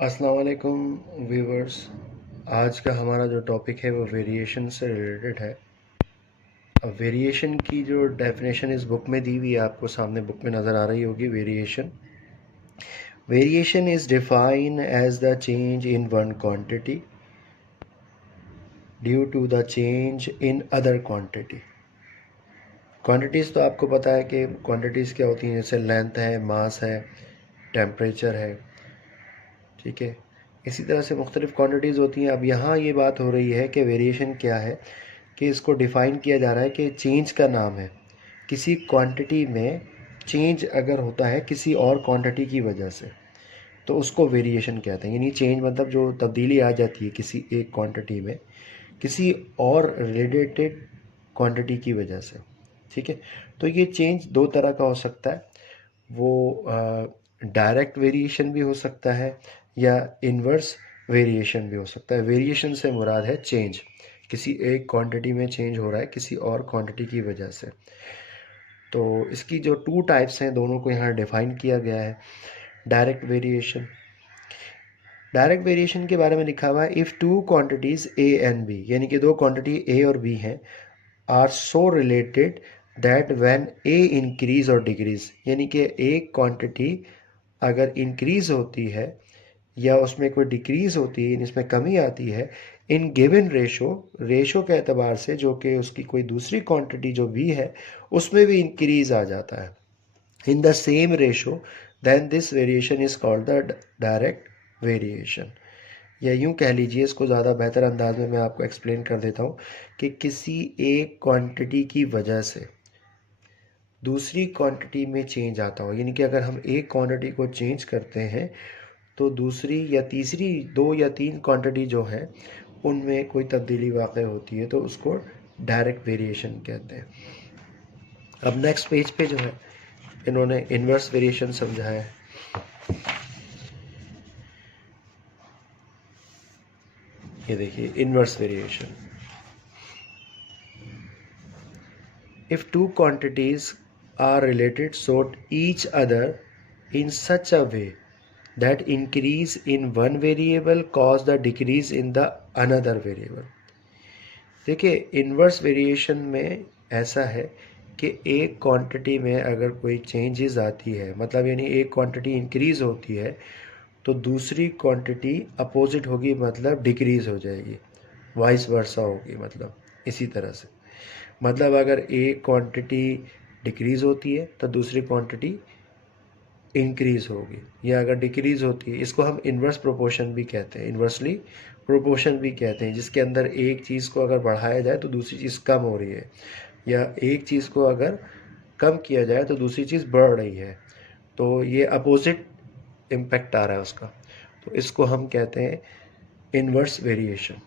अस्सलाम वालेकुम व्यूवर्स। आज का हमारा जो टॉपिक है वो वेरिएशन से रिलेटेड है। अब वेरिएशन की जो डेफिनेशन इस बुक में दी हुई है, आपको सामने बुक में नज़र आ रही होगी। Variation is defined as the change in one quantity due to the change in other quantity. Quantities तो आपको पता है कि क्वांटिटीज़ क्या होती हैं, जैसे लेंथ है, मास है, टेम्परेचर है, ठीक है। इसी तरह से मुख्तलिफ़ क्वांटिटीज़ होती हैं। अब यहाँ ये बात हो रही है कि वेरिएशन क्या है, कि इसको डिफ़ाइन किया जा रहा है कि चेंज का नाम है। किसी क्वांटिटी में चेंज अगर होता है किसी और क्वांटिटी की वजह से, तो उसको वेरिएशन कहते हैं। यानी चेंज मतलब जो तब्दीली आ जाती है किसी एक क्वांटिटी में किसी और रिलेटेड क्वांटिटी की वजह से, ठीक है। तो ये चेंज दो तरह का हो सकता है। वो डायरेक्ट वेरिएशन भी हो सकता है या इन्वर्स वेरिएशन भी हो सकता है। वेरिएशन से मुराद है चेंज, किसी एक क्वांटिटी में चेंज हो रहा है किसी और क्वांटिटी की वजह से। तो इसकी जो टू टाइप्स हैं दोनों को यहाँ डिफाइन किया गया है। डायरेक्ट वेरिएशन, डायरेक्ट वेरिएशन के बारे में लिखा हुआ है, if two quantities A and B, यानी कि दो क्वांटिटी ए और बी हैं, are so related that when A increase और डिक्रीज, यानी कि एक क्वांटिटी अगर इंक्रीज होती है या उसमें कोई डिक्रीज होती है, इसमें कमी आती है, इन गिवन रेशो के एतबार से, जो कि उसकी कोई दूसरी क्वांटिटी जो भी है उसमें भी इंक्रीज आ जाता है in the same ratio, then this variation is called the direct variation. या यूं कह लीजिए, इसको ज़्यादा बेहतर अंदाज में मैं आपको एक्सप्लेन कर देता हूँ कि किसी एक क्वांटिटी की वजह से दूसरी क्वांटिटी में चेंज आता हो। यानी कि अगर हम एक क्वांटिटी को चेंज करते हैं तो दूसरी या तीसरी, दो या तीन क्वांटिटी जो है उनमें कोई तब्दीली वाक़ई होती है, तो उसको डायरेक्ट वेरिएशन कहते हैं। अब नेक्स्ट पेज पे जो है इन्होंने इन्वर्स वेरिएशन समझाया है। ये देखिए inverse variation, if two quantities are related so each other in such a way that increase in one variable cause the decrease in the another variable। देखिए इन्वर्स वेरिएशन में ऐसा है कि एक क्वांटिटी में अगर कोई चेंजेस आती है, मतलब यानी एक क्वांटिटी इंक्रीज होती है तो दूसरी क्वांटिटी अपोजिट होगी, मतलब डिक्रीज हो जाएगी, वाइस वर्सा होगी, मतलब इसी तरह से। मतलब अगर एक क्वांटिटी डिक्रीज़ होती है तो दूसरी क्वांटिटी इंक्रीज़ होगी, या अगर डिक्रीज़ होती है, इसको हम इन्वर्स प्रोपोर्शन भी कहते हैं, इन्वर्सली प्रोपोर्शन भी कहते हैं, जिसके अंदर एक चीज़ को अगर बढ़ाया जाए तो दूसरी चीज़ कम हो रही है, या एक चीज़ को अगर कम किया जाए तो दूसरी चीज़ बढ़ रही है। तो ये अपोजिट इम्पैक्ट आ रहा है उसका, तो इसको हम कहते हैं इन्वर्स वेरिएशन।